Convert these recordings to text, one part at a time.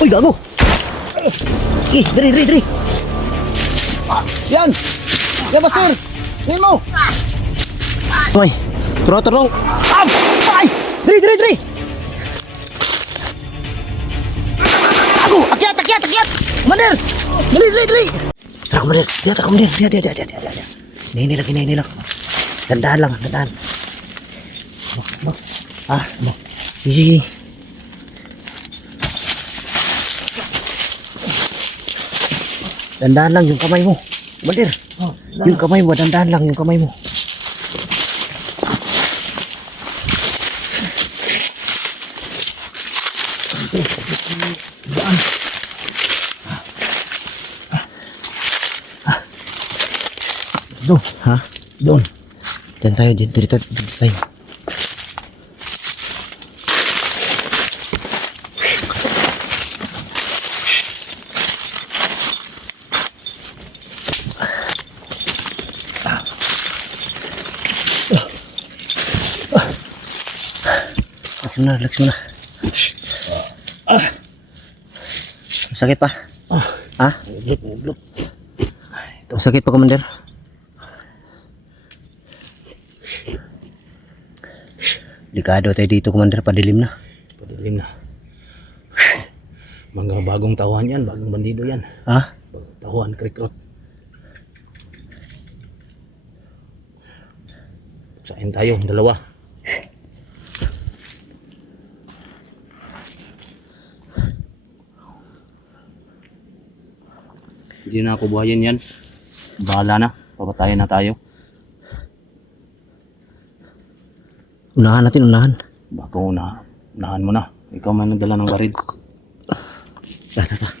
Uy, gago! Diri! Yan! Yan, Master! Yan mo! Ay, turong! Ay! Diri! Gago! Akyat! Mander! Dali! Tara, Mander! Tara, Mander! Dia. Ini lang. Dandahan lang. Easy. Dandahan lang yung kamay mo. Mander. Yung kamay mo, dandahan lang yung kamay mo. Doon. Ha? Doon. Diyan tayo. Dito tayo. Relax muna. Sakit pa? Ha? Sakit pa, Commander? Delikado tayo dito, Commander. Padilim na. Mga bagong tauhan yan, bagong bandido yan. Ha? Bagong tauhan, krikrot. Saan tayo, dalawa. Hindi na ako buhayin yan. Bahala na, papatayin na tayo. Unahan natin. Baka unahan mo na. Ikaw man nagdala ng baril. Tara.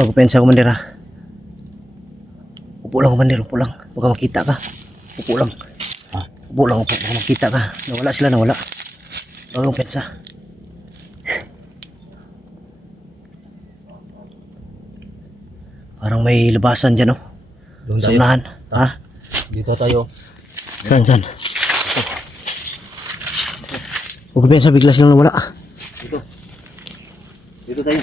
Pagpensa, Commander, ha? Upo lang, Commander. Baka makita ka. Upo lang. Ha? Upo lang. Baka makita ka. Nawala sila. Huwag pensa. Parang may labasan dyan, oh. Doon Sa tayo. unahan. Ha? Dito tayo. Saan? Huwag pensa, bigla silang nawala. Dito tayo.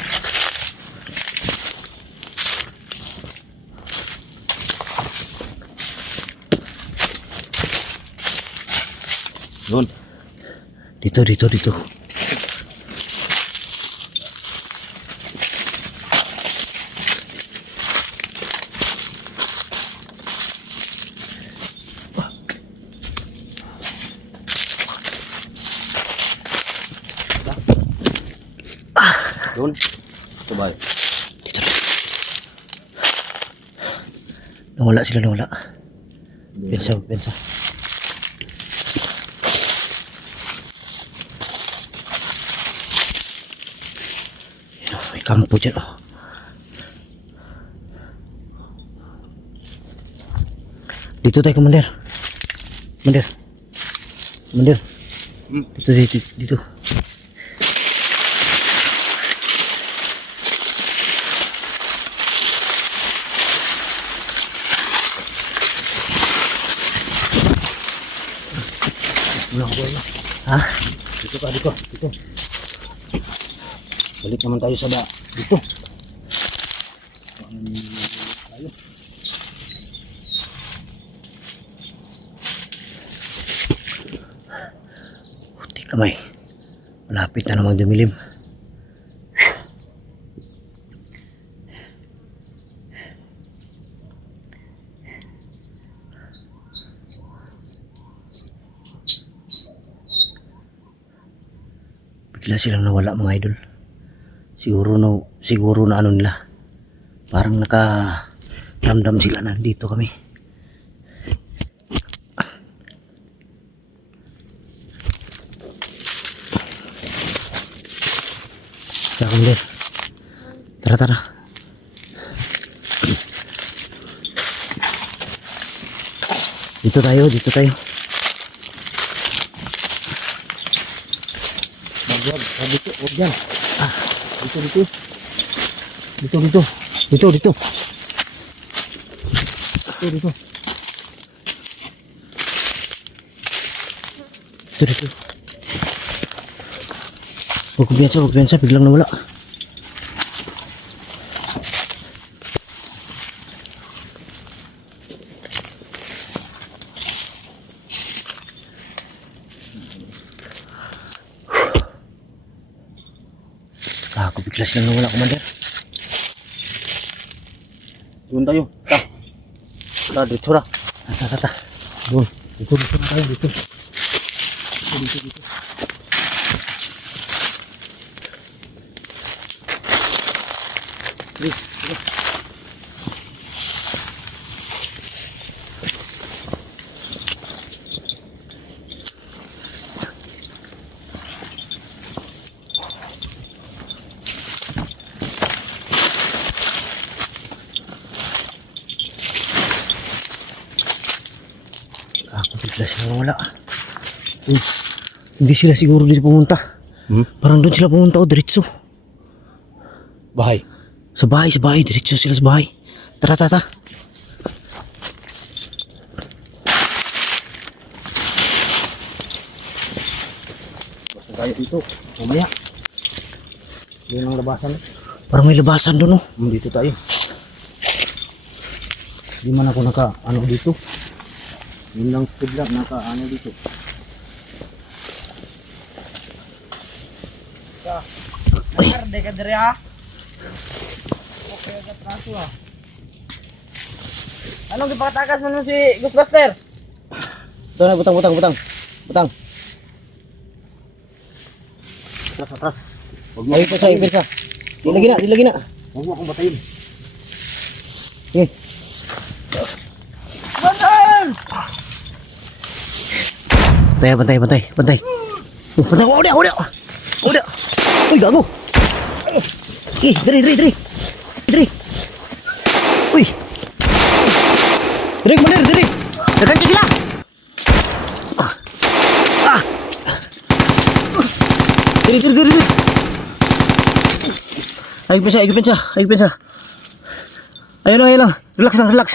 Doon. Dito. Doon. Sabay. Dito. Nawala sila. Pensa. May kampo dyan, oh. Dito tayo, Commander. Dito. Ha? Dito. Balik naman tayo sa dito. Puti kamay. Malapit na namang dumilim. Bigla silang nawala, mga idol. Siguro na ano nila. Parang nakaramdam sila na dito kami. Tara, Commander. Tara, tara. Dito tayo, dito tayo. Wag dito, wag dyan. Dito, dito. Dito, dito. Dito, dito. Dito, dito. Dito, dito. Huwag kumpiyansa, biglang nawala. Ako bigla silang nawala, Commander. Doon tayo. Ta. Ta, dito na. Tata. Doon. Dito na tayo, dito. Dito. Ako bigla silang nawala. Hindi sila siguro dito pumunta. Parang doon sila pumunta o diretso. Bahay. Sa bahay, diretso sila sa bahay. Tara. Basta tayo dito. Mamaya. Yun ang labasan. Parang may labasan doon, oh. Dito tayo. Di man ako naka-ano dito. Yun lang sigla, naka-ano dito. Uy. Deka diri ha. Okay, katraso ha. Anong gipatakas mo si Ghostbuster? Doon na, butang. Atras. Ay, ipisa. Dilagi na. Huwag mo akong batayin. Okay. Bantay. Bantay. Udah. Uy, gago. Diri. Uy. Diri, Commander, diri. Dagan sila. Diri. Ayo pensa. Ayo lang. Relax.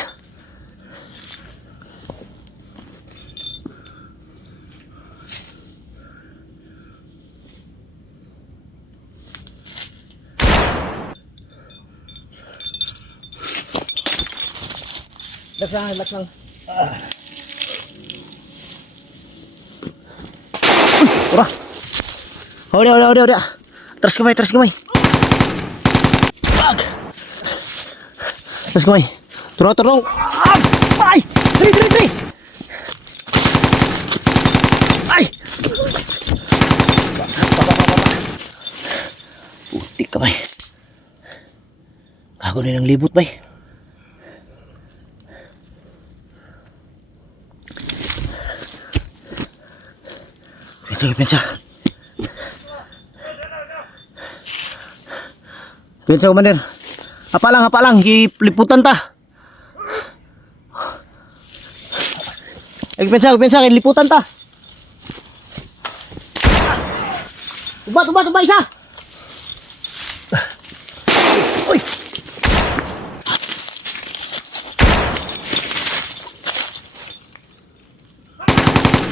Relax lang. Ura. Udah. Terus kemai. Bag. Terus kemai. Turun. Ay! Diri. Ay! Putik kamay. Gago na ng libot, bay. Pensa, Commander. Apa lang, liputan ta. Pensa, liputan ta. Ubat, isa. Uy.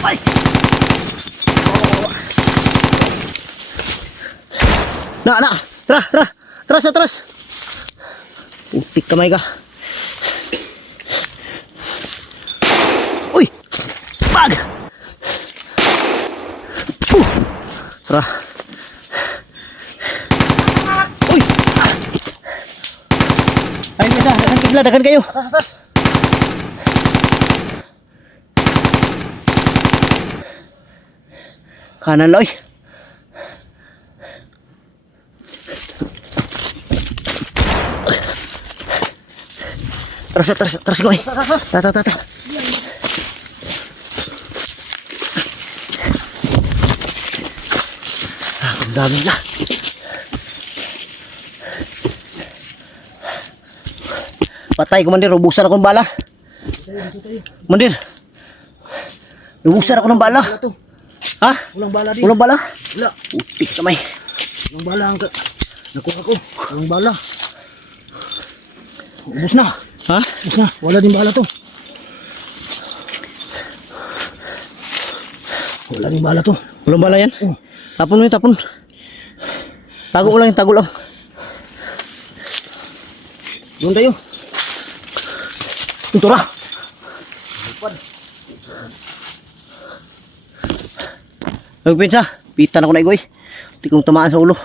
Ay. Tras. Putik kamay ka. Uy! Bag! Tara. Uy! Ayun ka, dagan kayo. Atas. Kanan loy. Terus gue. Ta. Ang dami na. Patay, Commander. Ubusan ako ng bala. Commander. Ubusan ako ng bala. Wala to. Ha? Walang bala din. Walang bala? Wala. Utik kamay. Walang bala ang nakuha ko. Walang bala. Ubus na. Ha? Ubus na. Wala din bala to. Wala din bala to. Walang bala yan? Oh. Tapon mo yun, tapon. Tago lang, tago lang. Doon tayo. Ito ra. Nagpinsa, pitan ako na igoy. Hindi kong tamaan sa ulo.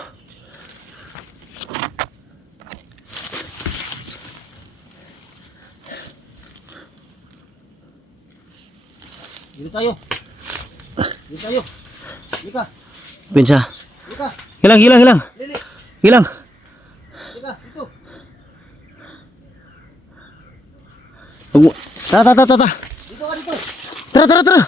Dito tayo. Dito tayo. Lika. Pinsa. Lika. Hilang, hilang, hilang. Lili. Hilang. Lika. Dito. Tunggu. Tara, tara, tara, tara. Dito ka dito. Tara, tara, tara.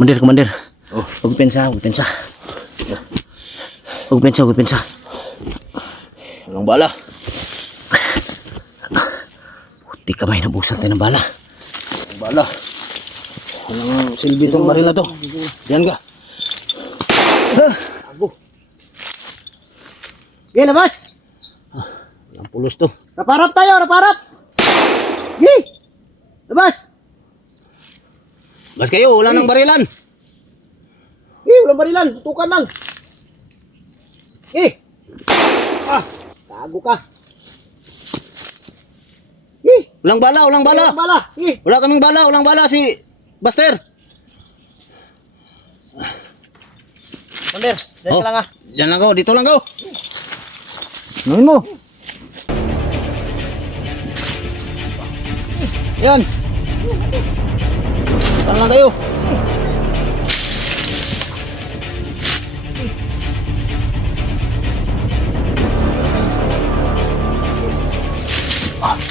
Komandir, komandir. Oh. Huwag pensa, huwag pensa. Huwag pensa, huwag pensa. Walang bala. Puti kamay, nabusan tayo ng bala. Walang bala. Walang silbi itong baril na to. Yan ka. Okay, labas. Walang pulos to. Naparap tayo, naparap. Okay. Labas. Bas kayo, wala nang barilan. Okay, walang barilan. Tutukan lang. Okay. Tago ka. Okay. Walang bala, walang bala. Walang bala. Okay. Wala kaming bala, walang bala si Buster. Komandir, dyan ka lang ah. Diyan lang go, dito lang go. Ngayon mo. Yan. Saan lang kayo?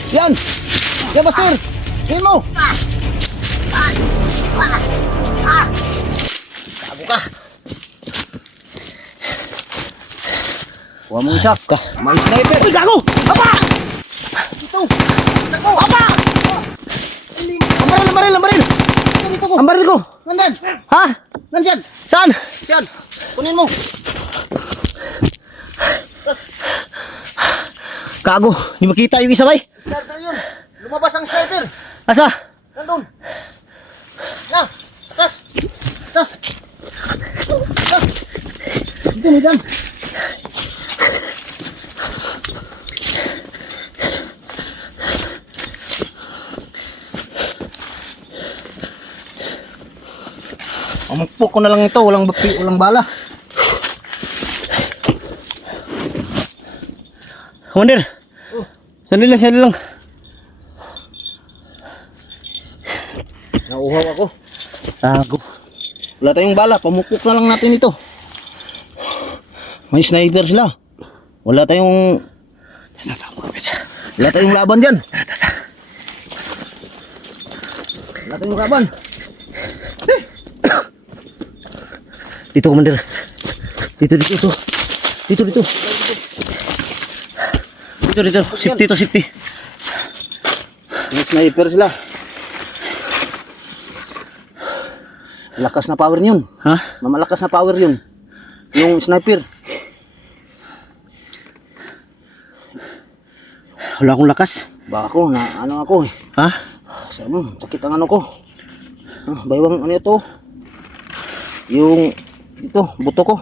Yan. Yan, Buster. Yan mo. Tago ka. Huwag mong isa. May sniper. Uy, gago! Apa! Ito! Tago! Apa! Ang baril, ang baril, ang baril! Dito ko. Ang baril ko! Nandyan. Ha? Nandyan. Saan? Yan. Kunin mo. Gago! Hindi makita yung isa bay. Sniper yun. Lumabas ang sniper. Asa? Nandun. Na. Atas. Atas. Atas. Dito mo dyan. Amagpo ko na lang ito, walang bala. Komandir! Sandali lang, sandali lang. Nauhaw ako. Gago. Wala tayong bala, pamukpok na lang natin ito. May sniper sila. Wala tayong laban dyan. Wala tayong laban. Dito, komandir. Dito, dito, dito. Dito, dito. Dito, dito. Safety to, safety. May sniper sila. Lakas na power yun. Ha? Mamalakas na power yun. Yung sniper. Wala akong lakas. Baka ako, na ano ako eh. Ha? Sakit ang ano ko. Baywang ano ito. Yung ito, buto ko.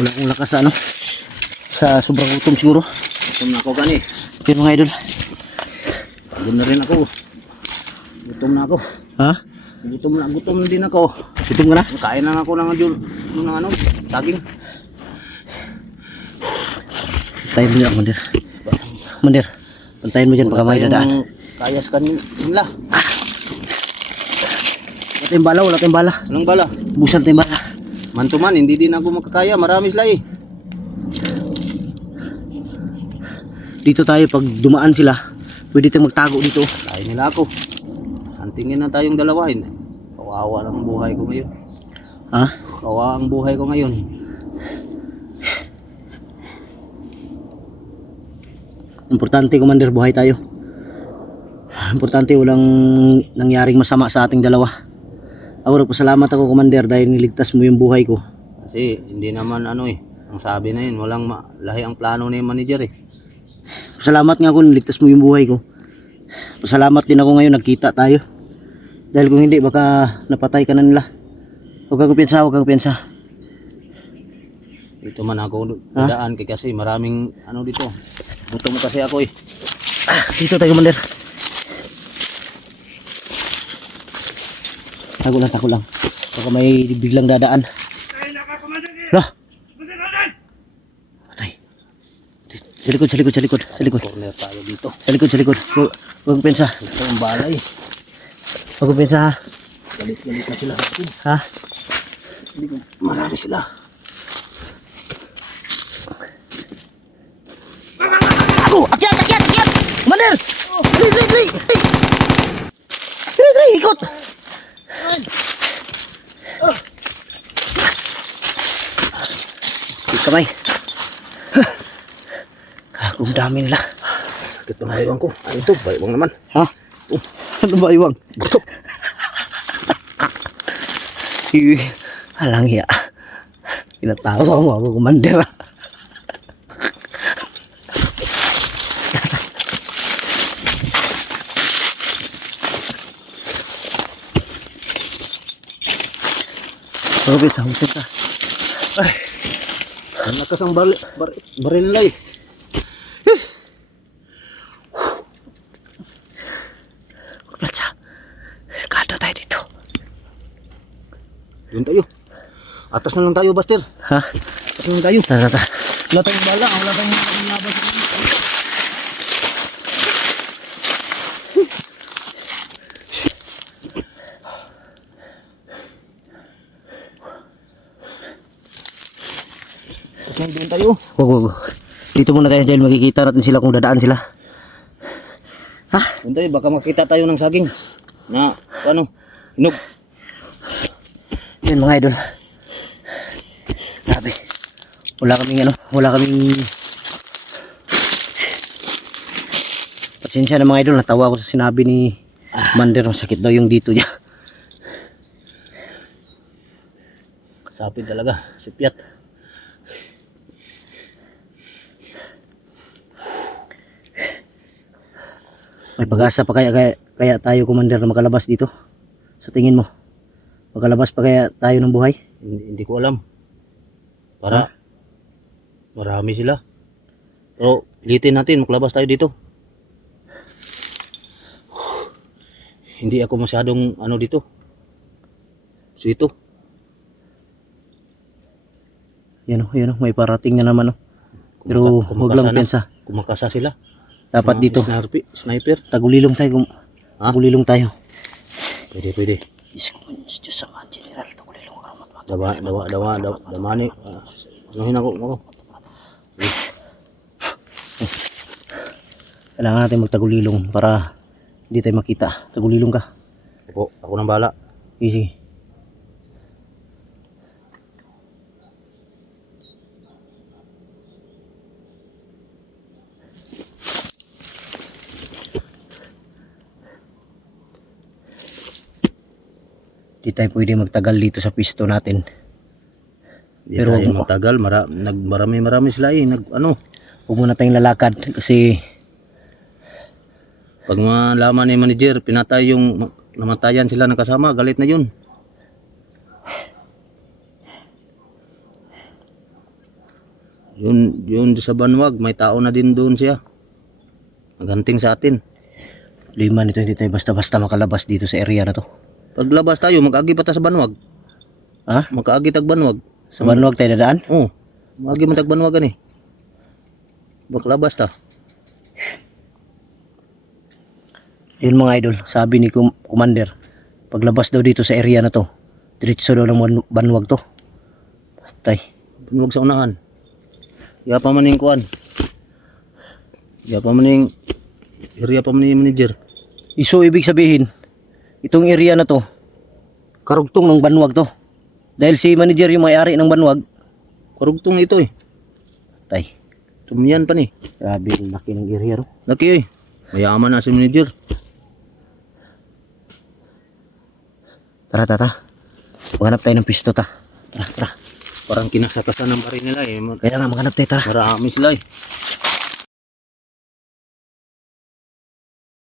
Wala akong lakas sa ano. Sa sobrang gutom siguro. Gutom na ako gani. Yun mga idol. Gutom na rin ako. Gutom na ako. Ha? Gutom na din ako. Gutom ka na? Kain na ako ng ano, saging. Pantayin mo dyan, komandir. Komandir, pantayin mo dyan baka may dadaan. Kayas kanila. Wala tayong bala, wala tayong bala. Walang bala. Busan tayong bala. Man to man, hindi din ako makakaya. Marami sila eh. dito tayo pag dumaan sila. Pwede tayong magtago dito. Tayo nila ako. Huntingin na tayong dalawa. Kawawa lang ang buhay ko ngayon. Ha? Kawawa ang buhay ko ngayon. Importante, Commander, buhay tayo. Importante walang nangyaring masama sa ating dalawa. Ako, pasalamat ako, Commander, dahil niligtas mo yung buhay ko. Kasi hindi naman ano ang sabi na yun, walang lahi ang plano ni manager Pasalamat nga ako, niligtas mo yung buhay ko. Pasalamat din ako ngayon, nagkita tayo. Dahil kung hindi, baka napatay ka na nila. Huwag kang kumpiyansa, huwag kang kumpiyansa. Dito man ako dadaan kasi maraming ano dito. Gutom mo kasi ako dito tayo, Commander. Tago lang. Baka may biglang dadaan. Lah. Patay. Sa likod. Corner tayo dito. Sa likod. Huwag pensa. Ito ang balay. Huwag pensa. Galit na sila. Ha? Marami sila. Ako! Akyat! Commander! Dali! Ikot! Kamay. Kung dami nila. Sakit ng baywang ko. Ano ito? Baywang naman. Ha? Ano baywang? Gutok. Alang hiya. Pinatawa mo ako, Commander. Hupit ka. Ay. Ang lakas ang baril nila Platsa. Kado tayo dito. Doon tayo. Atas na lang tayo, Buster. Ha? Atas na lang tayo. Tara. Wala tayong bala. Wala tayong laban sa kanila. Doon tayo. Wag. Dito muna tayo dahil makikita natin sila kung dadaan sila. Ha? Doon tayo, baka makita tayo ng saging. Na, paano? Inog. Yan mga idol. Grabe. Wala kaming pasensya na mga idol, natawa ako sa sinabi ni Commander, masakit daw yung dito niya. Sapid talaga, sipiat. May pag-asa pa kaya tayo, Commander, na makalabas dito? Sa tingin mo? Makalabas pa kaya tayo ng buhay? Hindi ko alam. Para marami sila. Pero pilitin natin, makalabas tayo dito. Hindi ako masyadong ano dito. Sito. Yan o, may parating na naman o. Pero huwag lang pensa. Kumakasa sila. Dapat dito. Sniper. Tagulilong tayo. Tagulilong tayo. Pwede. Diyos sa mga general. Tagulilong ako. Damani. Anuhin ako. Kailangan natin magtagulilong para hindi tayo makita. Tagulilong ka. Ako nang bala. Easy. Di tayo pwede magtagal dito sa pisto natin. Pero tayo magtagal, marami sila huwag muna tayong lalakad kasi pag malaman ni manager pinatay yung namatayan sila ng kasama, galit na yun. Yun sa Banwag, may tao na din doon siya. Maghanting sa atin. Lima nito, hindi tayo basta-basta makalabas dito sa area na to. Paglabas tayo, mag-agi pa tayo sa Banwag. Ha? Mag-agi tag Banwag. Sa Banwag tayo dadaan? Oo. Mag-agi man tag Banwag gani. Baklabas ta. Yun mga idol, sabi ni Commander, paglabas daw dito sa area na to, diretso daw ng Banwag to. Patay. Banwag sa unahan. Kaya pa man yung kuwan. Ya pa man yung area pa man yung manager. So ibig sabihin, itong area na to, karugtong ng banwag to. Dahil si manager yung may-ari ng banwag. Karugtong ito eh. Tay, Tumiyan pa ni. grabe ang laki ng area, no? Laki eh. Mayaman na si manager. Tara, tata. Maghanap tayo ng pisto, ta. Tara, tara. Parang kinasakasan ng barin nila eh. Kaya nga, maghanap tayo, tara. Marami sila eh.